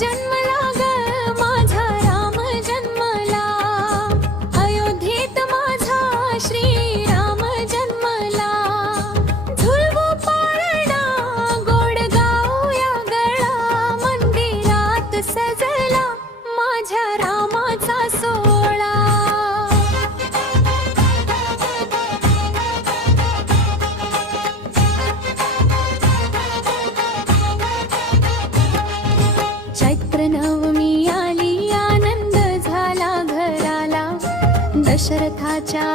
जन्मला ग माझा राम जन्मला, अयोध्येत माझा श्रीराम जन्मला. झुलवू पाळणा गोड गाऊया गळा, मंदिरात सजला माझ्या रामाचा सोहळा. चैत्र नवमी आली आनंद झाला घराला, दशरथाच्या